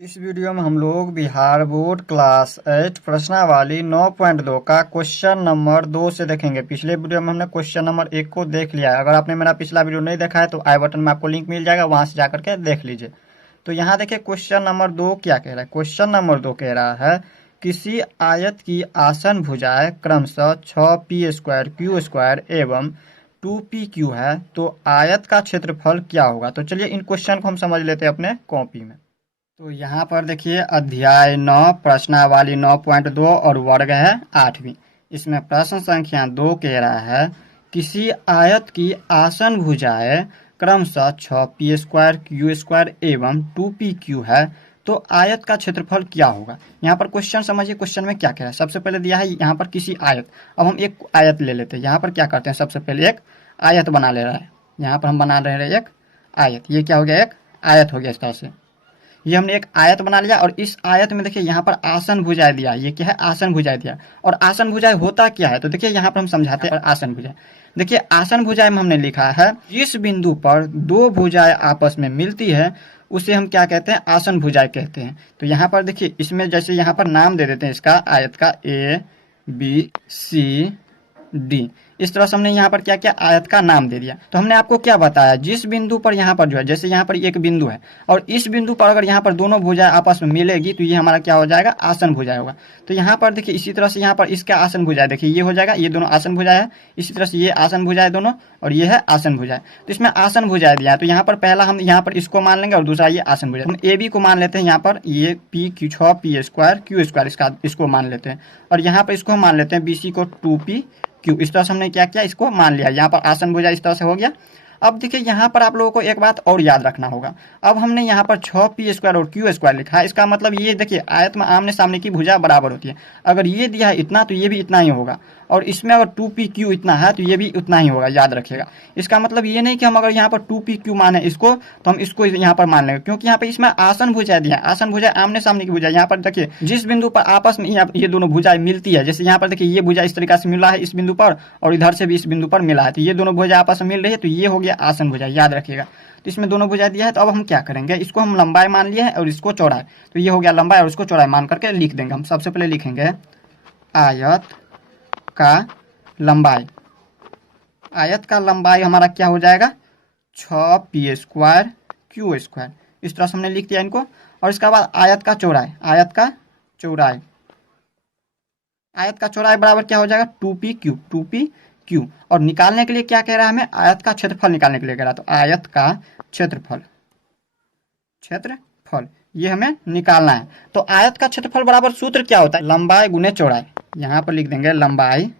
इस वीडियो में हम लोग बिहार बोर्ड क्लास 8 प्रश्नावली 9.2 का क्वेश्चन नंबर 2 से देखेंगे। पिछले वीडियो में हमने क्वेश्चन नंबर 1 को देख लिया है। अगर आपने मेरा पिछला वीडियो नहीं देखा है तो आई बटन में आपको लिंक मिल जाएगा, वहां से जाकर के देख लीजिए। तो यहाँ देखिए क्वेश्चन नंबर 2 क्या कह रहा है। क्वेश्चन नंबर 2 कह रहा है किसी आयत की आसन भुजाएं क्रमशः 6p² q² एवं 2pq है, तो आयत का क्षेत्रफल क्या होगा। तो चलिए इन क्वेश्चन को हम समझ लेते हैं अपने कॉपी में। तो यहाँ पर देखिए अध्याय 9 प्रश्नावली 9.2 और वर्ग है 8वीं। इसमें प्रश्न संख्या 2 कह रहा है किसी आयत की आसन भुजाएं क्रमशः 6p² q² एवं 2pq है, तो आयत का क्षेत्रफल क्या होगा। यहाँ पर क्वेश्चन समझिए, क्वेश्चन में क्या कह रहा है। सबसे पहले दिया है यहाँ पर किसी आयत। अब हम एक आयत ले लेते हैं। यहाँ पर क्या करते हैं, सबसे पहले एक आयत बना ले रहा है। यहाँ पर हम बना रहे हैं एक आयत। ये क्या हो गया, एक आयत हो गया। इस तरह से ये हमने एक आयत बना लिया और इस आयत में देखिए यहाँ पर आसन भुजाएं दिया। ये क्या है, आसन भुजाएं दिया। और आसन भुजाएं होता क्या है, तो देखिए यहाँ पर हम समझाते हैं। आसन भुजाएं देखिए, आसन भुजाएं में हमने लिखा है जिस बिंदु पर दो भुजाएं आपस में मिलती है उसे हम क्या कहते हैं, आसन भुजाएं कहते हैं। तो यहाँ पर देखिए इसमें जैसे यहाँ पर नाम दे देते हैं इसका, आयत का ABCD। इस तरह से हमने यहाँ पर क्या किया, आयत का नाम दे दिया। तो हमने आपको क्या बताया, जिस बिंदु पर यहाँ पर जो है, जैसे यहाँ पर एक बिंदु है और इस बिंदु पर अगर यहाँ पर दोनों भुजाएं आपस में मिलेगी तो ये हमारा क्या हो जाएगा, आसन भुजाएं होगा। तो यहाँ पर देखिए इसी तरह से यहाँ पर इसका आसन भुजाएं देखिए ये हो जाएगा, ये दोनों आसन भुजाएं है। इसी तरह से ये आसन भुजाएं दोनों और ये है आसन भुजाएं। तो इसमें आसन भुजाएं दिया है। तो यहाँ पर पहला हम यहाँ पर इसको मान लेंगे और दूसरा ये आसन भुजाएं। हम AB को मान लेते हैं, यहाँ पर ये p6p² q² इसको मान लेते हैं। और यहाँ पर इसको हम मान लेते हैं BC को 2p क्यों। इस तरह से हमने क्या किया, इसको मान लिया। यहाँ पर आसन भुजा इस तरह से हो गया। अब देखिए यहाँ पर आप लोगों को एक बात और याद रखना होगा। अब हमने यहाँ पर 6p² और q² लिखा है। इसका मतलब ये देखिए आयत में आमने सामने की भुजा बराबर होती है। अगर ये दिया है इतना तो ये भी इतना ही होगा, और इसमें अगर 2pq इतना है तो ये भी उतना ही होगा, याद रखिएगा। इसका मतलब ये नहीं कि हम अगर यहाँ पर 2pq माने इसको तो हम इसको यहाँ पर मान लेंगे, क्योंकि यहाँ पर इसमें आसन भुजाएं दिया है। आसन भुजाएं आमने सामने की भुजा। यहाँ पर देखिए जिस बिंदु पर आपस में ये दोनों भुजाएं मिलती है, जैसे यहाँ पर देखिए ये भुजा इस तरीके से मिला है इस बिंदु पर और इधर से भी इस बिंदु पर मिला है, तो ये दोनों भुजा आपस में मिल रही है, तो ये हो गया आसन भुजा, याद रखिएगा। तो इसमें दोनों भुजा दिया है। तो अब हम क्या करेंगे, इसको हम लंबाई मान लिया है और इसको चौड़ाई। तो ये हो गया लंबाई और इसको चौड़ाई मान करके लिख देंगे। हम सबसे पहले लिखेंगे आयत का लंबाई। आयत का लंबाई हमारा क्या हो जाएगा, 6p² q²। इस तरह से हमने लिख दिया इनको। और इसके बाद आयत का चौड़ाई। आयत का चौड़ाई, आयत का चौड़ाई बराबर क्या हो जाएगा, 2pq। और निकालने के लिए क्या कह रहा है हमें, आयत का क्षेत्रफल निकालने के लिए कह रहा है। तो आयत का क्षेत्रफल ये हमें निकालना है। तो आयत का क्षेत्रफल बराबर सूत्र क्या होता है, लंबाई गुने चौड़ाई। यहाँ पर लिख देंगे लंबाई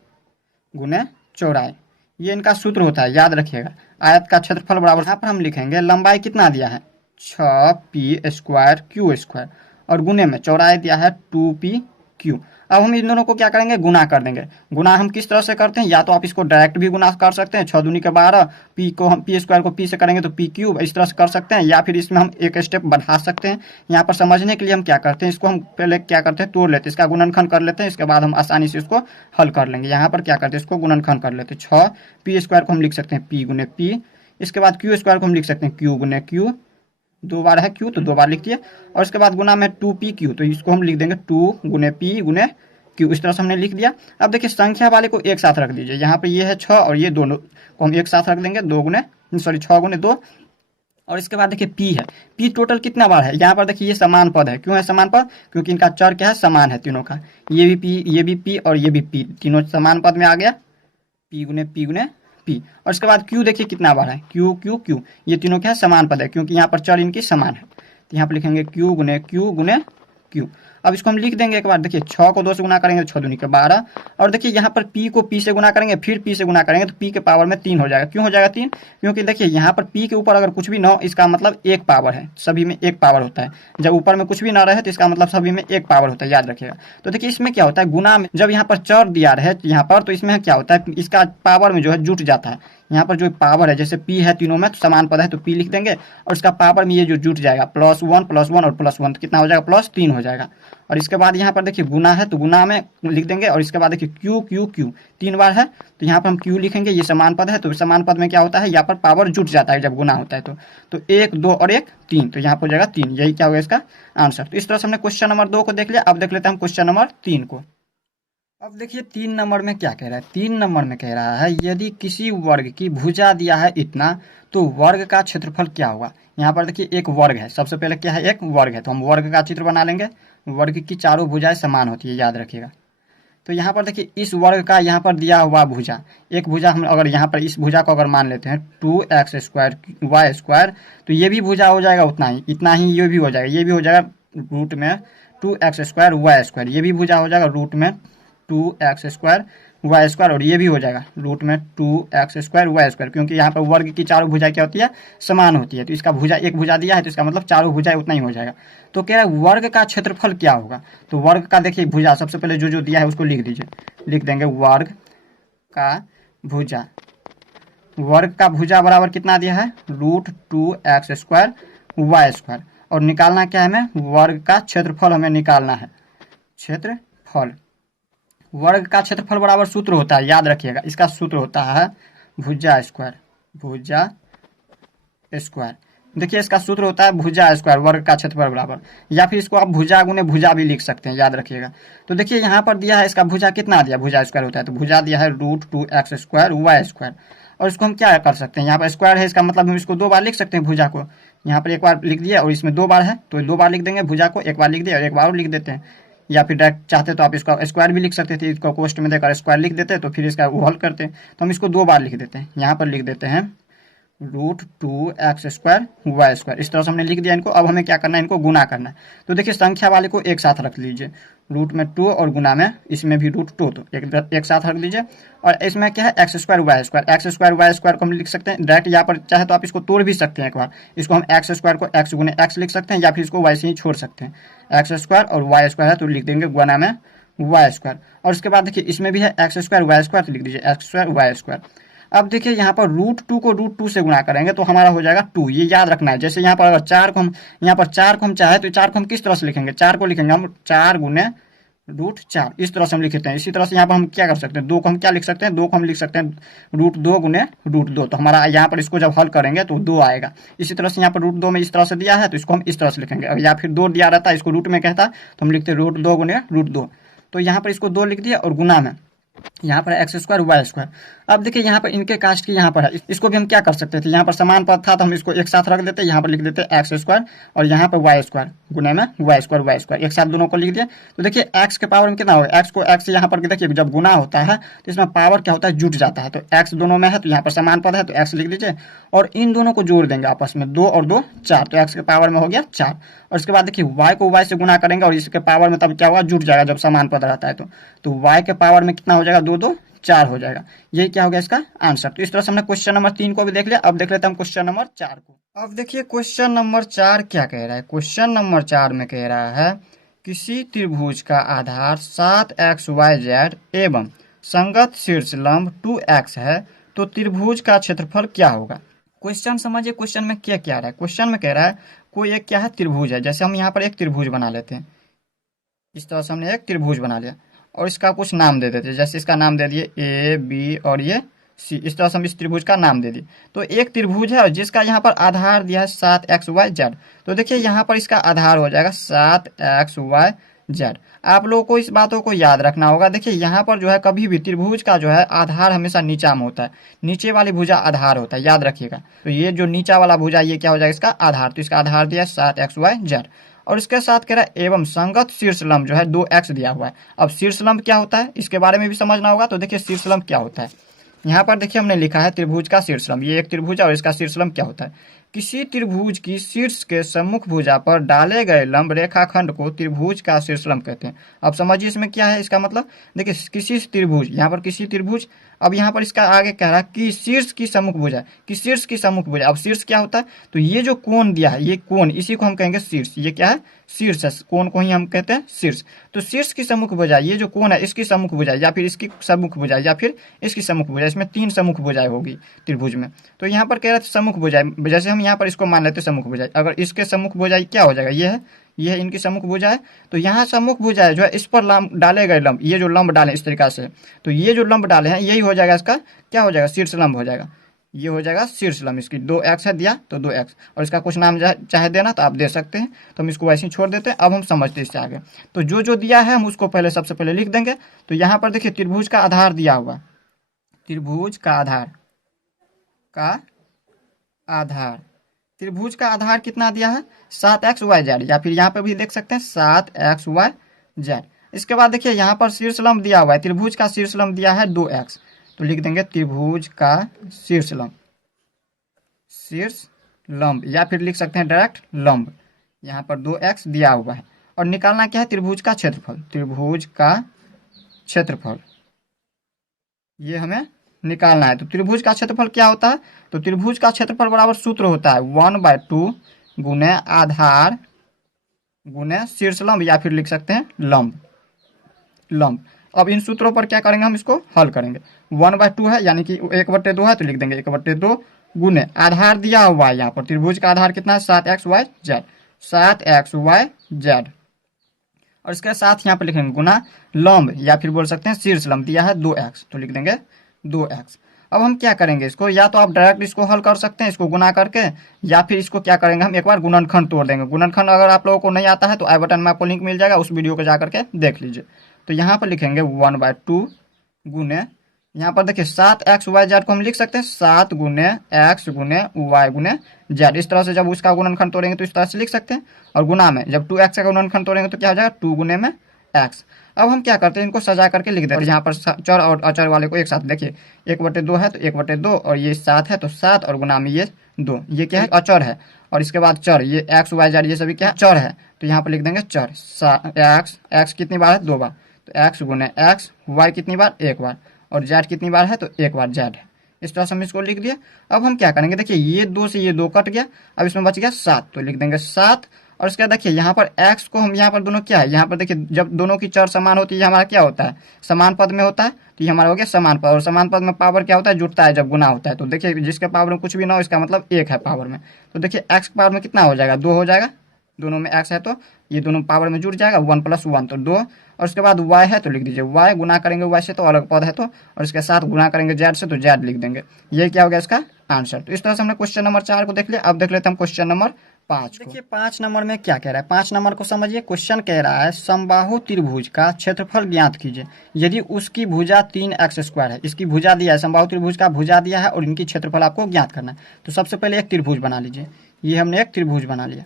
गुने चौड़ाई, ये इनका सूत्र होता है, याद रखिएगा। आयत का क्षेत्रफल बराबर, यहाँ पर हम लिखेंगे लंबाई कितना दिया है, 6p² q² और गुने में चौड़ाई दिया है 2pq। अब हम इन दोनों को क्या करेंगे, गुना कर देंगे। गुना हम किस तरह से करते हैं, या तो आप इसको डायरेक्ट भी गुना कर सकते हैं, 6 दूनी के 12, p को हम p² को p से करेंगे तो p³ इस तरह से कर सकते हैं, या फिर इसमें हम एक स्टेप बढ़ा सकते हैं। यहाँ पर समझने के लिए हम क्या करते हैं, इसको हम पहले क्या करते हैं, तोड़ लेते हैं, इसका गुणनखंड कर लेते हैं, इसके बाद हम आसानी से इसको हल कर लेंगे। यहाँ पर क्या करते हैं, इसको गुणनखंड कर लेते हैं। 6p² को हम लिख सकते हैं p गुने p, इसके बाद q² को हम लिख सकते हैं q गुने q, 2 बार है q तो 2 बार लिख दिए। और इसके बाद गुना में 2pq, तो इसको हम लिख देंगे 2 गुने p गुने q। इस तरह से हमने लिख दिया। अब देखिए संख्या वाले को एक साथ रख दीजिए। यहाँ पे ये है 6 और ये दोनों को हम एक साथ रख देंगे, 6 गुने 2। और इसके बाद देखिए p है, p टोटल कितना बार है, यहाँ पर देखिए ये समान पद है। क्यों है समान पद, क्योंकि इनका चर क्या है, समान है तीनों का। ये भी p, ये भी p और ये भी p, तीनों समान पद में आ गया, p गुने p। और इसके बाद q देखिए कितना बार है, q, ये तीनों क्या है, समान पद है, क्योंकि यहाँ पर चर इनकी समान है। तो यहाँ पर लिखेंगे q गुने q। अब इसको हम लिख देंगे एक बार। देखिए 6 को 2 से गुना करेंगे तो 6 दूनी के 12। और देखिए यहाँ पर p को p से गुना करेंगे, फिर p से गुना करेंगे तो p के पावर में 3 हो जाएगा। क्यों हो जाएगा 3, क्योंकि देखिए यहाँ पर p के ऊपर अगर कुछ भी ना हो इसका मतलब एक पावर है, सभी में एक पावर होता है। जब ऊपर में कुछ भी ना रहे तो इसका मतलब सभी में एक पावर होता है, याद रखिएगा। तो देखिए इसमें क्या होता है, गुना में जब यहाँ पर चर दिया रहे यहाँ पर, तो इसमें क्या होता है, इसका पावर में जो है जुट जाता है। यहाँ पर जो पावर है, जैसे पी है तीनों में तो समान पद है तो पी लिख देंगे, और इसका पावर में ये जो जुट जाएगा +1 और +1 तो कितना हो जाएगा, +3 हो जाएगा। और इसके बाद यहाँ पर देखिए गुना है तो गुना में लिख देंगे, और इसके बाद देखिए क्यू क्यू क्यू 3 बार है तो यहाँ पर हम क्यू लिखेंगे, ये समान पद है तो समान पद में क्या होता है, यहाँ पर पावर जुट जाता है जब गुना होता है तो 1 2 और 1 3, तो यहाँ पर हो जाएगा 3, यही क्या होगा इसका आंसर। तो इस तरह से हमने क्वेश्चन नंबर 2 को देख लिया। अब देख लेते हैं हम क्वेश्चन नंबर 3 को। अब देखिए 3 नंबर में क्या कह रहा है, 3 नंबर में कह रहा है यदि किसी वर्ग की भुजा दिया है इतना तो वर्ग का क्षेत्रफल क्या होगा। यहाँ पर देखिए एक वर्ग है, सबसे पहले क्या है, एक वर्ग है तो हम वर्ग का चित्र बना लेंगे। वर्ग की चारों भुजाएं समान होती है, याद रखिएगा। तो यहाँ पर देखिए इस वर्ग का यहाँ पर दिया हुआ भुजा, एक भुजा हम अगर यहाँ पर इस भुजा को अगर मान लेते हैं 2x² y² तो ये भी भुजा हो जाएगा उतना ही, इतना ही ये भी हो जाएगा, ये भी हो जाएगा रूट में 2x² y², ये भी भुजा हो जाएगा रूट में 2x² y², और ये भी हो जाएगा रूट में 2x² y², क्योंकि यहाँ पर वर्ग की चारों भुजाएं क्या होती है, समान होती है। तो इसका भुजा एक भुजा दिया है तो इसका मतलब चारों भुजाएं उतना ही हो जाएगा। तो कह रहा है वर्ग का क्षेत्रफल क्या होगा। तो वर्ग का देखिए भुजा सबसे पहले जो दिया है उसको लिख दीजिए, लिख देंगे वर्ग का भुजा। वर्ग का भुजा बराबर कितना दिया है, √2x² y², और निकालना क्या है हमें, वर्ग का क्षेत्रफल हमें निकालना है। क्षेत्रफल, वर्ग का क्षेत्रफल बराबर सूत्र होता है, याद रखिएगा, इसका सूत्र होता है भुजा स्क्वायर, भुजा स्क्वायर। देखिए इसका सूत्र होता है भुजा स्क्वायर, वर्ग का क्षेत्रफल बराबर, या फिर इसको आप भुजा गुने भुजा भी लिख सकते हैं, याद रखिएगा। तो देखिए यहाँ पर दिया है इसका भुजा कितना दिया, भुजा स्क्वायर होता है तो भुजा दिया है √2x² y², और इसको हम क्या कर सकते हैं, यहाँ पर स्क्वायर है इसका मतलब हम इसको 2 बार लिख सकते हैं भुजा को। यहाँ पर एक बार लिख दिया और इसमें 2 बार है तो 2 बार लिख देंगे भुजा को, एक बार लिख दिया और एक बार और लिख देते हैं। या फिर डायरेक्ट चाहते तो आप इसका स्क्वायर भी लिख सकते थे, इसको कोष्ट में देकर स्क्वायर लिख देते तो फिर इसका हल करते। तो हम इसको 2 बार लिख देते हैं, यहाँ पर लिख देते हैं √2x² y²। इस तरह से हमने लिख दिया इनको। अब हमें क्या करना है, इनको गुना करना है। तो देखिए संख्या वाले को एक साथ रख लीजिए, रूट में 2 और गुना में इसमें भी √2, तो एक साथ रख लीजिए। और इसमें क्या है x² y², x² y² को हम लिख सकते हैं डायरेक्ट, यहाँ पर चाहे तो आप इसको तोड़ भी सकते हैं एक बार, इसको हम x² को x गुने x लिख सकते हैं, या फिर इसको वैसे ही छोड़ सकते हैं। x² और y² है तो लिख देंगे गुना में y², और उसके बाद देखिए इसमें भी है x² y² तो लिख दीजिए x² y²। अब देखिए यहाँ पर √2 को √2 से गुणा करेंगे तो हमारा हो जाएगा 2, ये याद रखना है। जैसे यहाँ पर अगर 4 को हम चाहे तो 4 को हम किस तरह से लिखेंगे, 4 को लिखेंगे हम 4 गुने √4, इस तरह से हम लिखते हैं। इसी तरह से यहाँ पर हम क्या कर सकते हैं, 2 को हम क्या लिख सकते हैं, 2 को हम लिख सकते हैं √2 गुने √2, तो हमारा यहाँ पर इसको जब हल करेंगे तो 2 आएगा। इसी तरह से यहाँ पर √2 में इस तरह से दिया है तो इसको हम इस तरह से लिखेंगे, या फिर 2 दिया रहता है इसको रूट में कहता तो हम लिखते √2 गुने √2। तो यहाँ पर इसको 2 लिख दिया और गुना में यहाँ पर x² y²। अब देखिए यहाँ पर इनके कास्ट की यहाँ पर है, इसको भी हम क्या कर सकते थे, यहाँ पर समान पद था तो हम इसको एक साथ रख देते, यहाँ पर लिख देते x² और यहाँ पर y² गुने में y² एक साथ दोनों को लिख दिया। तो देखिए x के पावर में कितना होगा, x को x यहाँ पर देखिए जब गुना होता है तो इसमें पावर क्या होता है, जुट जाता है। तो x दोनों में है तो यहाँ पर समान पद है तो x लिख लीजिए, और इन दोनों को जोड़ देंगे आपस में, 2 और 2 4, तो x के पावर में हो गया 4। और उसके बाद देखिए y को y से गुना करेंगे और इसके पावर में तब क्या होगा, जुट जाएगा जब समान पद रहता है तो y के पावर में कितना हो जाएगा, 2 2 4 हो जाएगा। यही क्या हो गया इसका आंसर। तो इस तरह से हमने क्वेश्चन नंबर 3 को भी देख लिया। अब देख लेते हैं हम क्वेश्चन नंबर 4 को। अब देखिए क्वेश्चन नंबर 4 क्या कह रहा है। क्वेश्चन नंबर 4 में कह रहा है किसी त्रिभुज का आधार 7xyz एवं संगत शीर्ष लंब 2x है तो त्रिभुज का क्षेत्रफल क्या होगा। क्वेश्चन समझिए, क्वेश्चन में क्या क्या रहा है। क्वेश्चन में कह रहा है कोई एक क्या है त्रिभुज है, जैसे हम यहाँ पर एक त्रिभुज बना लेते हैं, इस तरह से हमने एक त्रिभुज बना लिया और इसका कुछ नाम दे देते हैं, जैसे इसका नाम दे दिए A B और ये C, इस तरह से हम इस त्रिभुज का नाम दे दिए। तो एक त्रिभुज है और जिसका यहाँ पर आधार दिया है 7xyz, तो देखिए यहाँ पर इसका आधार हो जाएगा 7xyz। आप लोगों को इस बातों को याद रखना होगा। देखिए यहाँ पर जो है कभी भी त्रिभुज का जो है आधार हमेशा नीचा में होता है, नीचे वाली भुजा आधार होता है, याद रखिएगा। तो ये जो नीचा वाला भुजा ये क्या हो जाएगा, इसका आधार। तो इसका आधार दिया है 7xyz, और इसके साथ कह रहा है एवं संगत शीर्ष लंब जो है 2x दिया हुआ है। अब शीर्ष लंब क्या होता है इसके बारे में भी समझना होगा। तो देखिए शीर्ष लंब क्या होता है, यहाँ पर देखिए हमने लिखा है त्रिभुज का शीर्ष लंब, ये एक त्रिभुज है और इसका शीर्ष लंब क्या होता है, किसी त्रिभुज की शीर्ष के सम्मुख भुजा पर डाले गए लंब रेखाखंड को त्रिभुज का शीर्ष लंब कहते हैं। अब समझिए इसमें क्या है, इसका मतलब देखिए किसी त्रिभुज, यहाँ पर किसी त्रिभुज अब यहाँ पर इसका आगे कह रहा है कि शीर्ष की सम्मुख भुजा, कि शीर्ष की सम्मुख भुजा। अब शीर्ष क्या होता है, तो ये जो कोण दिया है, ये कोण, इसी को हम कहेंगे शीर्ष। ये क्या है, शीर्ष है, कोण को ही हम कहते हैं शीर्ष। तो शीर्ष की सम्मुख भुजा, ये जो कोण है इसकी सम्मुख भुजा, या फिर इसकी सम्मुख भुजा, या फिर इसकी सम्मुख भुजा, इसमें 3 सम्मुख भुजाएं होगी त्रिभुज में। तो यहाँ पर कह रहे थे सम्मुख भुजाएं, जैसे हम यहाँ पर इसको मान लेते हैं सम्मुख भुजाएं। अगर इसके सम्मुख भुजाएं क्या हो जाएगा, ये है इनकी सम्मुख भुजा है। तो यहाँ सम्मुख भुजा है जो है, इस पर लंब डाले गए, लंब, ये जो लंब डाले इस तरीका से, तो ये जो लंब डाले हैं यही हो जाएगा इसका, क्या हो जाएगा, शीर्ष लंब हो जाएगा। ये हो जाएगा शीर्ष लंब। इसकी 2x है दिया तो 2x, और इसका कुछ नाम चाहे देना तो आप दे सकते हैं, तो हम इसको वैसे ही छोड़ देते हैं। अब हम समझते हैं इससे आगे। तो जो दिया है हम उसको पहले सबसे पहले लिख देंगे। तो यहाँ पर देखिए त्रिभुज का आधार दिया हुआ, त्रिभुज का आधार कितना दिया है, 7xyz, या फिर यहाँ पे भी देख सकते हैं 7xyz। इसके बाद देखिए यहाँ पर शीर्ष लंब दिया हुआ है, त्रिभुज का शीर्ष लंब दिया है 2x, तो लिख देंगे त्रिभुज का शीर्ष लंब, या फिर लिख सकते हैं डायरेक्ट लंब। यहाँ पर 2x दिया हुआ है, और निकालना क्या है, त्रिभुज का क्षेत्रफल, ये हमें निकालना है। तो त्रिभुज का क्षेत्रफल क्या होता है, तो त्रिभुज का क्षेत्रफल बराबर सूत्र होता है 1/2 गुने आधार गुने शीर्ष लंब, या फिर लिख सकते हैं लंब। अब इन सूत्रों पर क्या करेंगे, हम इसको हल करेंगे। 1/2 है यानी कि 1/2 है, तो लिख देंगे 1/2 गुने आधार दिया हुआ है यहाँ पर, त्रिभुज का आधार कितना है 7xyz, और इसके साथ यहाँ पर लिखेंगे गुना लंब, या फिर बोल सकते हैं शीर्ष लंब दिया है 2x, तो लिख देंगे 2x। अब हम क्या करेंगे इसको, या तो आप डायरेक्ट इसको हल कर सकते हैं इसको गुना करके, या फिर इसको क्या करेंगे, हम एक बार गुणनखंड तोड़ देंगे। गुणनखंड अगर आप लोगों को नहीं आता है तो आई बटन में आपको लिंक मिल जाएगा, उस वीडियो को जा करके देख लीजिए। तो यहाँ पर लिखेंगे 1/2 गुने, यहाँ पर देखिए 7xyz को हम लिख सकते हैं 7 गुने x गुने y गुने z। इस तरह से जब उसका गुणनखंड तोड़ेंगे तो इस तरह से लिख सकते हैं, और गुना में जब 2x का गुणनखंड तोड़ेंगे तो क्या हो जाएगा 2 गुने में x। अब हम क्या करते हैं, इनको सजा करके लिख देते हैं। यहाँ पर चर और अचर वाले को एक साथ देखिए, 1/2 है तो 1/2, और ये 7 है तो 7, और गुना में ये 2, ये क्या है अचर है। और इसके बाद चर, ये xyz ये सभी क्या है चर है, तो यहाँ पर लिख देंगे चर। x कितनी बार है 2 बार, तो x गुने x, y कितनी बार 1 बार, और z कितनी बार है तो 1 बार z है। इस तरह से हम इसको लिख दिए। अब हम क्या करेंगे, देखिए ये 2 से ये 2 कट गया, अब इसमें बच गया 7, तो लिख देंगे 7। और इसके बाद देखिए यहाँ पर x को हम, यहाँ पर दोनों क्या है, यहाँ पर देखिए जब दोनों की चर समान होती है हमारा क्या होता है, समान पद में होता है, तो ये हमारा हो गया समान पद। और समान पद में पावर क्या होता है, जुटता है जब गुना होता है। तो देखिए जिसके पावर में कुछ भी ना हो इसका मतलब 1 है पावर में। तो देखिए x पावर में कितना हो जाएगा, 2 हो जाएगा, दोनों में x है तो ये दोनों पावर में जुड़ जाएगा, 1 + 1 तो 2। और उसके बाद y है तो लिख दीजिए y, गुना करेंगे y से तो अलग पद है तो, और इसके साथ गुना करेंगे z से तो z लिख देंगे। ये क्या हो गया इसका आंसर। तो इस तरह से हमने क्वेश्चन नंबर 4 को देख लिया। अब देख लेते हैं हम क्वेश्चन नंबर 5 को। देखिए 5 नंबर में क्या कह रहा है, 5 नंबर को समझिए। क्वेश्चन कह रहा है समबाहु त्रिभुज का क्षेत्रफल ज्ञात कीजिए यदि उसकी भुजा 3x² है। इसकी भुजा दिया है, समबाहु त्रिभुज का भुजा दिया है, और इनकी क्षेत्रफल आपको ज्ञात करना है। तो सबसे पहले एक त्रिभुज बना लीजिए। ये हमने एक त्रिभुज बना लिया,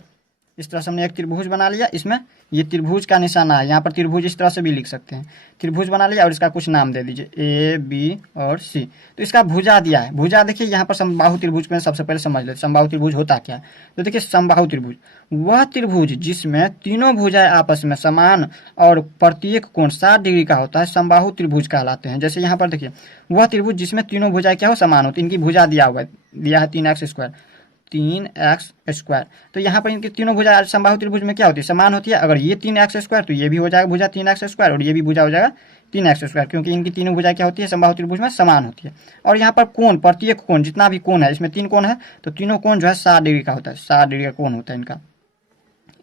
इस तरह से हमने एक त्रिभुज बना लिया। इसमें ये त्रिभुज का निशाना है, यहाँ पर त्रिभुज इस तरह से भी लिख सकते हैं। त्रिभुज बना लिया और इसका कुछ नाम दे दीजिए A, B और C। तो इसका भुजा दिया है, भुजा देखिए यहाँ पर समबाहु त्रिभुज में सबसे पहले समझ लेते समबाहु त्रिभुज होता क्या है। तो देखिए समबाहु त्रिभुज वह त्रिभुज जिसमें तीनों भुजाएं आपस में समान और प्रत्येक कोण 60 डिग्री का होता है समबाहु त्रिभुज कहलाते हैं। जैसे यहाँ पर देखिए वह त्रिभुज जिसमें तीनों भुजाएं क्या हो समान होती, इनकी भुजा दिया हुआ है, दिया है 3x²। तो यहाँ पर इनकी तीनों भुजा समबाहु त्रिभुज में क्या होती है समान होती है। अगर ये 3x² तो ये भी हो जाएगा भुजा 3x², और ये भी भुजा हो जाएगा 3x², क्योंकि इनकी तीनों भुजा क्या होती है समबाहु त्रिभुज में समान होती है। और यहाँ पर कोण, प्रत्येक कोण जितना भी कोण है, इसमें 3 कोण है तो तीनों कोण जो है 60 डिग्री का होता है, 60 डिग्री का कोण होता है इनका।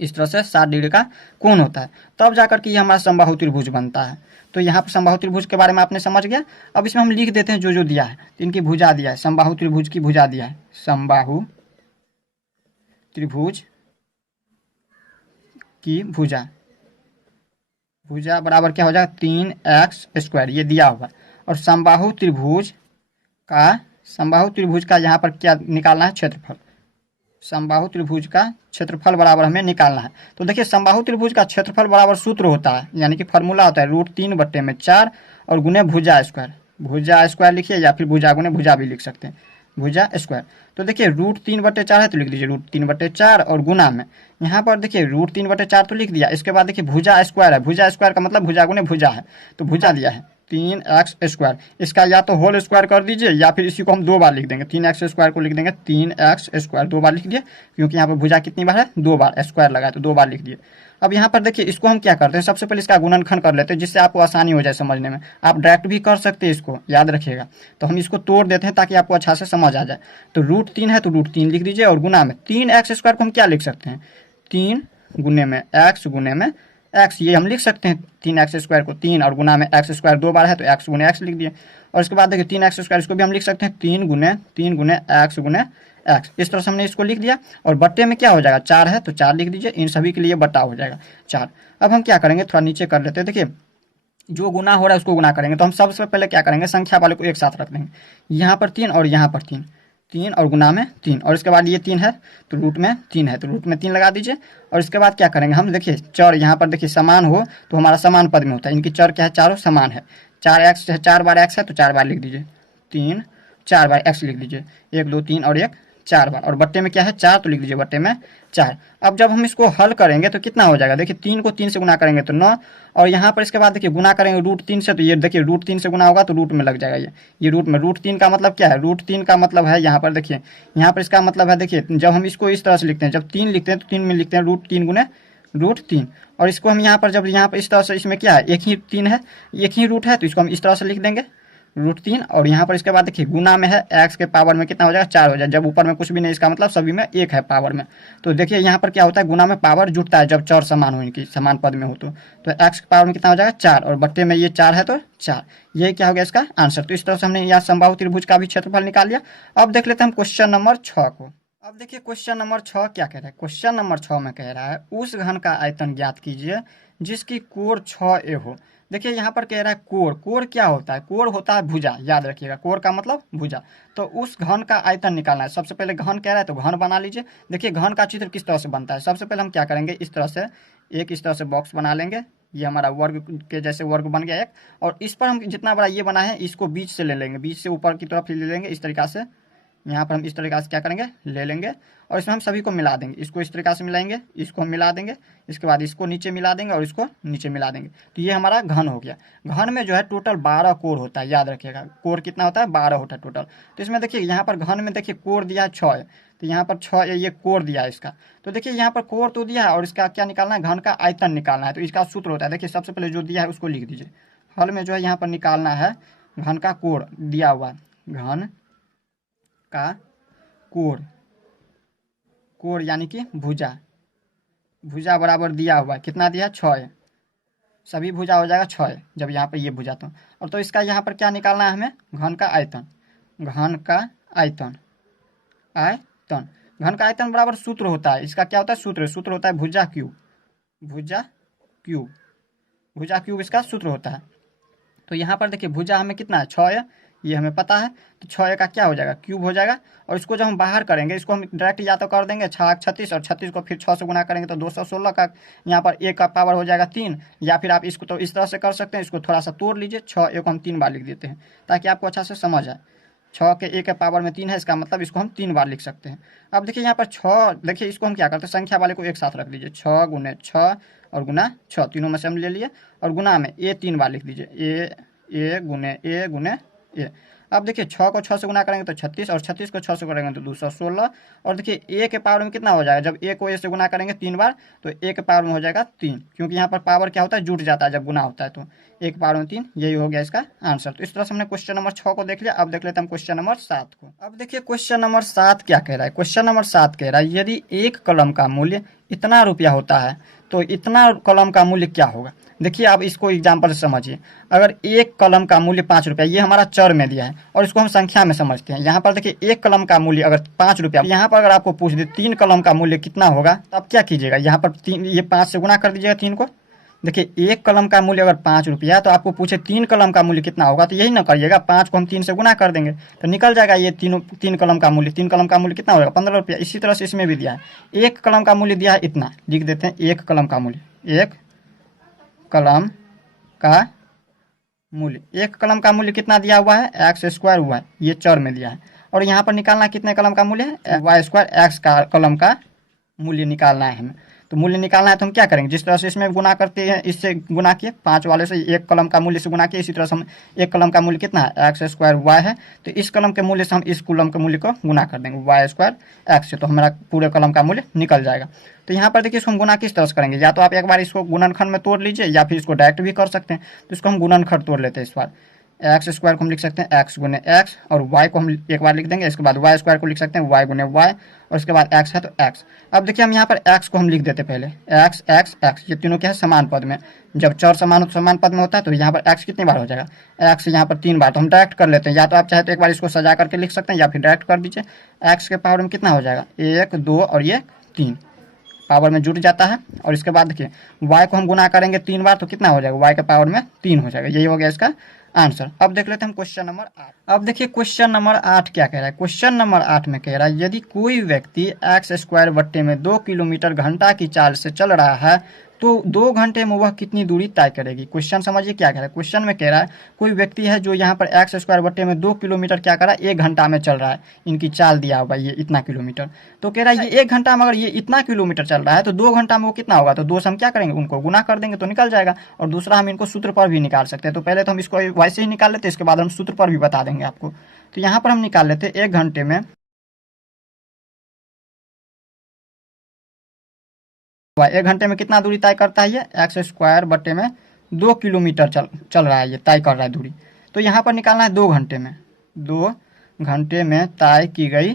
इस तरह से 60 डिग्री का कोण होता है, तब जाकर के ये हमारा समबाहु त्रिभुज बनता है। तो यहाँ पर समबाहु त्रिभुज के बारे में आपने समझ गया। अब इसमें हम लिख देते हैं जो दिया है। तो इनकी भुजा दिया है, समबाहु त्रिभुज की भुजा दिया है, समबाहु त्रिभुज की भुजा बराबर क्या हो जाएगा 3x², ये दिया हुआ। और समबाहु त्रिभुज का यहाँ पर क्या निकालना है क्षेत्रफल। समबाहु त्रिभुज का क्षेत्रफल बराबर हमें निकालना है। तो देखिए समबाहु त्रिभुज का क्षेत्रफल बराबर सूत्र होता है, यानी कि फॉर्मूला होता है √3/4 और गुने भुजा स्क्वायर। भुजा स्क्वायर लिखिए, या फिर भुजा गुने भुजा भी लिख सकते हैं, भुजा स्क्वायर। तो देखिए √3/4 है तो लिख दीजिए √3/4, और गुना में यहाँ पर देखिए √3/4 तो लिख दिया। इसके बाद देखिए भुजा स्क्वायर है, भुजा स्क्वायर का मतलब भुजा गुने भुजा है, तो भुजा दिया है 3x²। इसका या तो होल स्क्वायर कर दीजिए या फिर इसी को हम 2 बार लिख देंगे। 3x² को लिख देंगे 3x², 2 बार लिख दिए, क्योंकि यहाँ पर भुजा कितनी बार है, 2 बार, स्क्वायर लगा है तो 2 बार लिख दिए। अब यहाँ पर देखिए इसको हम क्या करते हैं, सबसे पहले इसका गुणनखंड कर लेते हैं जिससे आपको आसानी हो जाए समझने में। आप डायरेक्ट भी कर सकते हैं, इसको याद रखिएगा। तो हम इसको तोड़ देते हैं ताकि आपको अच्छा से समझ आ जाए। तो √3 है तो √3 लिख दीजिए, और गुना में 3x² को हम क्या लिख सकते हैं, 3 गुने में x गुने में x, ये हम लिख सकते हैं 3x² को 3, और गुना में x² 2 बार है तो x गुने x लिख दिए। और इसके बाद देखिए 3x², इसको भी हम लिख सकते हैं 3 गुने x गुने x। इस तरह से हमने इसको लिख दिया। और बट्टे में क्या हो जाएगा, 4 है तो 4 लिख दीजिए, इन सभी के लिए बट्टा हो जाएगा 4। अब हम क्या करेंगे, थोड़ा नीचे कर लेते हैं। देखिए जो गुना हो रहा है उसको गुना करेंगे, तो हम सबसे पहले क्या करेंगे, संख्या वाले को एक साथ रख देंगे। यहाँ पर 3 और यहाँ पर 3, 3 और गुना में 3, और इसके बाद ये 3 है तो रूट में 3 है तो रूट में 3 लगा दीजिए। और इसके बाद क्या करेंगे हम, देखिए चर यहाँ पर देखिए समान हो तो हमारा समान पद में होता है, इनकी चर क्या है, चारों समान है। 4x है, 4 बार x है तो 4 बार लिख दीजिए, 3 4 बार x लिख दीजिए, 1 2 3 और 1 4 बार। और बट्टे में क्या है, 4 तो लिख दीजिए बट्टे में 4। अब जब हम इसको हल करेंगे तो कितना हो जाएगा, देखिए 3 को 3 से गुना करेंगे तो 9, और यहाँ पर इसके बाद देखिए गुना करेंगे √3 से, तो ये देखिए √3 से गुना होगा तो रूट में लग जाएगा। ये रूट में, √3 का मतलब क्या है, √3 का मतलब है यहाँ पर देखिए, यहाँ पर इसका मतलब है, देखिए जब हम इसको इस तरह से लिखते हैं, जब 3 लिखते हैं तो 3 में लिखते हैं √3 गुने √3। और इसको हम यहाँ पर जब यहाँ पर इस तरह से, इसमें क्या है, एक ही 3 है, एक ही रूट है तो इसको हम इस तरह से लिख देंगे √3। और यहाँ पर इसके बाद देखिए गुना में है, x के पावर में कितना हो जाएगा, 4 हो जाएगा। जब ऊपर में कुछ भी नहीं, इसका मतलब सभी में 1 है पावर में। तो देखिए यहाँ पर क्या होता है, गुना में पावर जुटता है जब चर समान हो, इनकी समान पद में हो तो x के पावर में कितना हो जाएगा, 4, और बट्टे में ये 4 है तो 4। यही क्या हो गया इसका आंसर। तो इस तरह से हमने यहाँ समबाहु त्रिभुज का भी क्षेत्रफल निकाल लिया। अब देख लेते हैं हम क्वेश्चन नंबर 6 को। अब देखिए क्वेश्चन नंबर 6 क्या कह रहा है, क्वेश्चन नंबर 6 में कह रहा है उस घन का आयतन ज्ञात कीजिए जिसकी कोण 6a हो। देखिए यहाँ पर कह रहा है कोण, कोण क्या होता है, कोण होता है भुजा, याद रखिएगा, कोण का मतलब भुजा। तो उस घन का आयतन निकालना है। सबसे पहले घन कह रहा है तो घन बना लीजिए। देखिए घन का चित्र किस तरह से बनता है, सबसे पहले हम क्या करेंगे, इस तरह से एक इस तरह से बॉक्स बना लेंगे, ये हमारा वर्ग के जैसे वर्ग बन गया एक, और इस पर हम जितना बड़ा ये बना है इसको बीच से ले लेंगे, बीच से ऊपर की तरफ ले लेंगे, इस तरीका से यहाँ पर हम इस तरीका से क्या करेंगे, ले लेंगे, और इसमें हम सभी को मिला देंगे। इसको इस तरीका से मिलाएंगे, इसको हम मिला देंगे, इसके बाद इसको नीचे मिला देंगे और इसको नीचे मिला देंगे। तो ये हमारा घन हो गया। घन में जो है टोटल 12 कोण होता है, याद रखिएगा, कोण कितना होता है, 12 होता है टोटल। तो इसमें देखिए यहाँ पर घन में देखिए कोण दिया है 6 है, तो यहाँ पर 6 ये कोण दिया है इसका। तो देखिए यहाँ पर कोण तो दिया है और इसका क्या निकालना है, घन का आयतन निकालना है। तो इसका सूत्र होता है, देखिए सबसे पहले जो दिया है उसको लिख दीजिए। हल में जो है यहाँ पर निकालना है घन का कोण दिया हुआ, घन का कोण, कोण यानी कि भुजा, भुजा बराबर दिया हुआ है, कितना दिया है, 6 है, सभी भुजा हो जाएगा 6 है जब यहाँ पर ये भुजा तो। और तो इसका यहाँ पर क्या निकालना है हमें, घन का आयतन, घन का आयतन, आयतन, घन का आयतन बराबर सूत्र होता है, इसका क्या होता है, सूत्र होता है भुजा क्यूब, भुजा क्यूब, भुजा क्यूब इसका सूत्र होता है। तो यहाँ पर देखिए भुजा हमें कितना है, 6 है, ये हमें पता है। तो 6 का क्या हो जाएगा, क्यूब हो जाएगा। और इसको जब हम बाहर करेंगे, इसको हम डायरेक्ट या तो कर देंगे 6 36, और 36 को फिर 6 से गुना करेंगे तो 216 का यहाँ पर एक का पावर हो जाएगा 3। या फिर आप इसको तो इस तरह से कर सकते हैं, इसको थोड़ा सा तोड़ लीजिए, 6 को हम 3 बार लिख देते हैं ताकि आपको अच्छा से समझ आए। 6 के एक पावर में 3 है, इसका मतलब इसको हम 3 बार लिख सकते हैं। अब देखिए यहाँ पर 6, देखिए इसको हम क्या करते हैं, संख्या वाले को एक साथ रख लीजिए, 6 गुने 6 और गुना 6, तीनों में से हम ले लिए, और गुना में ए 3 बार लिख दीजिए, ए गुने ए। अब देखिए 6 को 6 से गुना करेंगे तो 36, और 36 को 6 से करेंगे तो 216। और देखिए ए के पावर में कितना हो जाएगा, जब ए को ए से गुना करेंगे 3 बार तो ए के पावर में हो जाएगा 3, क्योंकि यहाँ पर पावर क्या होता है, जुट जाता है जब गुना होता है। तो ए के पावर में 3, यही हो गया इसका आंसर। तो इस तरह से हमने क्वेश्चन नंबर 6 को देख लिया। अब देख लेते हैं हम क्वेश्चन नंबर 7 को। अब देखिए क्वेश्चन नंबर 7 क्या कह रहा है, क्वेश्चन नंबर 7 कह रहा है यदि एक कलम का मूल्य इतना रुपया होता है तो इतना कलम का मूल्य क्या होगा। देखिए आप इसको एग्जाम्पल से समझिए, अगर एक कलम का मूल्य 5 रुपया, ये हमारा चर में दिया है और इसको हम संख्या में समझते हैं। यहाँ पर देखिए एक कलम का मूल्य अगर 5 रुपया, यहाँ पर अगर आपको पूछ दे 3 कलम का मूल्य कितना होगा, तो आप क्या कीजिएगा, यहाँ पर 3, ये 5 से गुना कर दीजिएगा 3 को। देखिए एक कलम का मूल्य अगर 5 रुपया तो आपको पूछे 3 कलम का मूल्य कितना होगा, तो यही ना करिएगा, 5 को हम 3 से गुना कर देंगे तो निकल जाएगा ये 3 कलम का मूल्य। 3 कलम का मूल्य कितना होगा, 15 रुपया। इसी तरह से इसमें भी दिया है, एक कलम का मूल्य दिया है इतना, लिख देते हैं एक कलम का मूल्य, एक कलम का मूल्य, एक कलम का मूल्य कितना दिया हुआ है, x² हुआ है, ये चर में दिया है। और यहाँ पर निकालना कितने कलम का मूल्य है, y² x का कलम का मूल्य निकालना है हमें। तो मूल्य निकालना है तो हम क्या करेंगे, जिस तरह से इसमें गुना करते हैं, इससे गुना किए 5 वाले से एक कलम का मूल्य से गुना किए, इसी तरह से हम एक कलम का मूल्य कितना है एक्स स्क्वायर वाई है, तो इस कलम के मूल्य से हम इस कलम के मूल्य को गुना कर देंगे वाई स्क्वायर एक्स से, तो हमारा पूरे कलम का मूल्य निकल जाएगा। तो यहाँ पर देखिए इसको हम गुना किस तरह से करेंगे, या तो आप एक बार इसको गुणनखंड में तोड़ लीजिए या फिर इसको डायरेक्ट भी कर सकते हैं। तो इसको हम गुणनखंड तोड़ लेते हैं। इस बार एक्स स्क्वायर को हम लिख सकते हैं एक्स गुने एक्स, और वाई को हम एक बार लिख देंगे, इसके बाद वाई स्क्वायर को लिख सकते हैं वाई गुने वाई, और उसके बाद एक्स है तो एक्स। अब देखिए हम यहाँ पर एक्स को हम लिख देते पहले, एक्स एक्स एक्स, ये तीनों क्या है समान पद में। जब चर समान पद में होता है तो यहाँ पर एक्स कितनी बार हो जाएगा, एक्स यहाँ पर 3 बार। तो हम डायरेक्ट कर लेते हैं, या तो आप चाहे तो एक बार इसको सजा करके लिख सकते हैं या फिर डायरेक्ट कर दीजिए। एक्स के पावर में कितना हो जाएगा 1 2 और ये 3 पावर में जुड़ जाता है। और इसके बाद देखिए y को हम गुना करेंगे 3 बार तो कितना हो जाएगा, y के पावर में 3 हो जाएगा। यही हो गया इसका आंसर। अब देख लेते हैं हम क्वेश्चन नंबर 8। अब देखिए क्वेश्चन नंबर 8 क्या कह रहा है। क्वेश्चन नंबर 8 में कह रहा है यदि कोई व्यक्ति एक्स स्क्वायर बट्टे में 2 किलोमीटर घंटा की चाल से चल रहा है तो 2 घंटे में वह कितनी दूरी तय करेगी। क्वेश्चन समझिए क्या कह रहा है। क्वेश्चन में कह रहा है कोई व्यक्ति है जो यहाँ पर एक्स स्क्वायर बट्टे में 2 किलोमीटर क्या कर रहा है 1 घंटा में चल रहा है, इनकी चाल दिया होगा ये इतना किलोमीटर। तो कह रहा है ये 1 घंटा में अगर ये इतना किलोमीटर चल रहा है तो 2 घंटा में वो कितना होगा, तो 2 से हम क्या करेंगे उनको गुना कर देंगे तो निकल जाएगा। और दूसरा हम इनको सूत्र पर भी निकाल सकते हैं। तो पहले तो हम इसको वैसे ही निकाल लेते हैं, इसके बाद हम सूत्र पर भी बता देंगे आपको। तो यहाँ पर हम निकाल लेते हैं 1 घंटे में 1 घंटे में कितना दूरी तय करता है ये एक्स स्क्वायर बट्टे में 2 किलोमीटर चल रहा है, ये तय कर रहा है दूरी। तो यहाँ पर निकालना है 2 घंटे में, 2 घंटे में तय की गई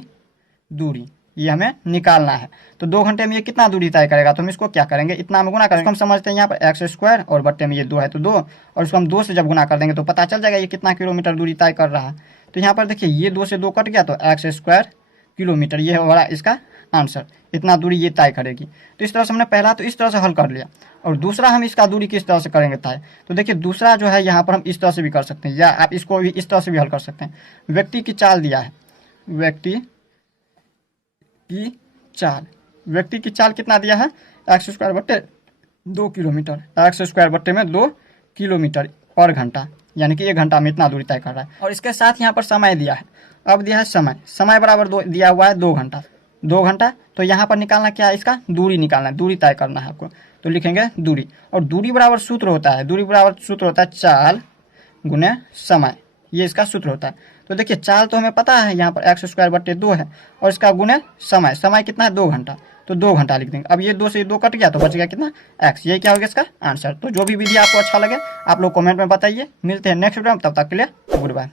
दूरी ये हमें निकालना है। तो 2 घंटे में ये कितना दूरी तय करेगा, तो हम इसको क्या करेंगे इतना में गुना करेंगे। हम समझते हैं यहाँ पर एक्स स्क्वायर और बट्टे में ये 2 है तो 2, और इसको हम 2 से जब गुना कर देंगे तो पता चल जाएगा ये कितना किलोमीटर दूरी तय कर रहा है। तो यहाँ पर देखिए ये 2 से 2 कट गया तो एक्स स्क्वायर किलोमीटर ये होगा इसका आंसर, इतना दूरी ये तय करेगी। तो इस तरह से हमने पहला तो इस तरह से हल कर लिया, और दूसरा हम इसका दूरी किस तरह से करेंगे तय। तो देखिए दूसरा जो है यहाँ पर हम इस तरह से भी कर सकते हैं, या आप इसको भी इस तरह से भी हल कर सकते हैं। व्यक्ति की चाल दिया है, व्यक्ति की चाल कितना दिया है एक्स स्क्वायर बट्टे 2 किलोमीटर, एक्स स्क्वायर बट्टे में 2 किलोमीटर पर घंटा, यानी कि 1 घंटा में इतना दूरी तय कर रहा है। और इसके साथ यहाँ पर समय दिया है। अब दिया है समय बराबर दिया हुआ है 2 घंटा, 2 घंटा। तो यहाँ पर निकालना क्या है, इसका दूरी निकालना है, दूरी तय करना है आपको। तो लिखेंगे दूरी, और दूरी बराबर सूत्र होता है चाल गुने समय, ये इसका सूत्र होता है। तो देखिए चाल तो हमें पता है यहाँ पर एक्स स्क्वायर बट्टे 2 है, और इसका गुने समय कितना है 2 घंटा, तो 2 घंटा लिख देंगे। अब ये 2 से 2 कट गया तो बच गया कितना एक्स, यही क्या हो गया इसका आंसर। तो जो भी विधि आपको अच्छा लगे आप लोग कमेंट में बताइए। मिलते हैं नेक्स्ट वीडियो में, तब तक के लिए गुड बाय।